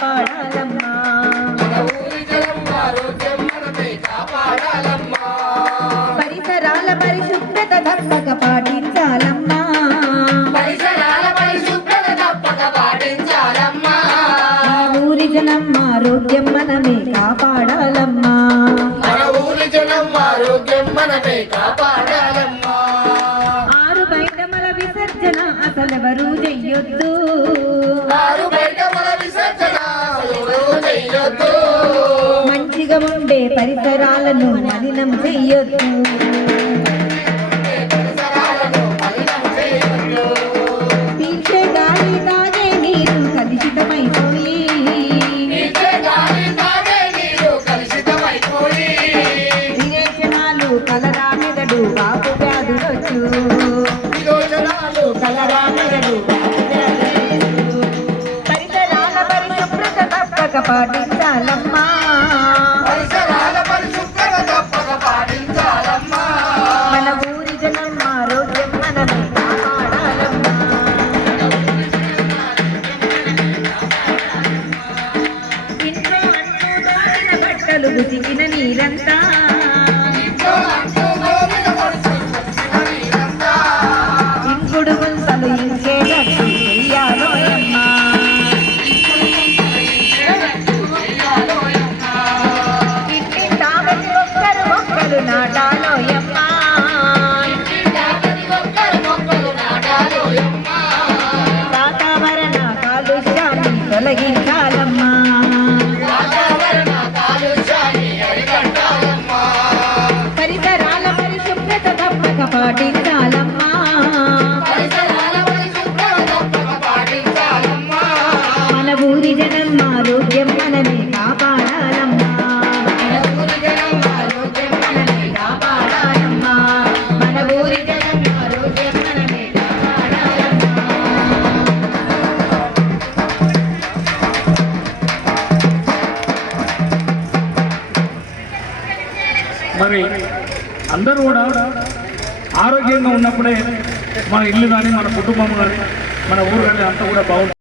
కాపాడాలమ్మా. పరిసరాల పరిశుభ్రత తప్పక పాటించాలమ్మా. ఊరి జనం ఆరోగ్యం మనమే కాపాడాలమ్మా. ఆరు బయట మల విసర్జన అసలెవరూ చెయ్యొద్దు. మంచిగా ఉండే పరిసరాలను మలినం చెయ్యొద్దు. పీల్చే గాలి తాగే నీరు కలుషితమైపోయి విరేచనాలు కలరా మెదడు కాపు వ్యాధులొచ్చు. పరిసరాల పరిశుభ్రత తప్పక పాటించాలమ్మా. మన ఊరి జనం ఆరోగ్యం మనమే కాపాడాలమ్మా. ఇంట్లో అంటూ తోమిన బట్టలు ఉతికిన నీరంతా ఇంకుడు గుంతలు ఇంకేటట్టు చెయ్యాలోయమ్మా. ఇంటింటా ప్రతి ఒక్కరు మొక్కలు నాటాలోయమ్మా. వాతావరణ కాలుష్యాన్ని తొలగించాలమ్మా. పరిసరాల పరిశుభ్రత తప్పక పాటించాలమ్మా. మన ఊరి జనం ఆరోగ్యం మనమే కాపాడాలమ్మా. మన ఊరి జనం ఆరోగ్యం మనమే కాపాడాలమ్మా. మరి అందరూ కూడా ఆరోగ్యంగా ఉన్నప్పుడే మన ఇల్లు కానీ మన కుటుంబం కానీ మన ఊరు కానీ అంతా కూడా బాగుంటుంది.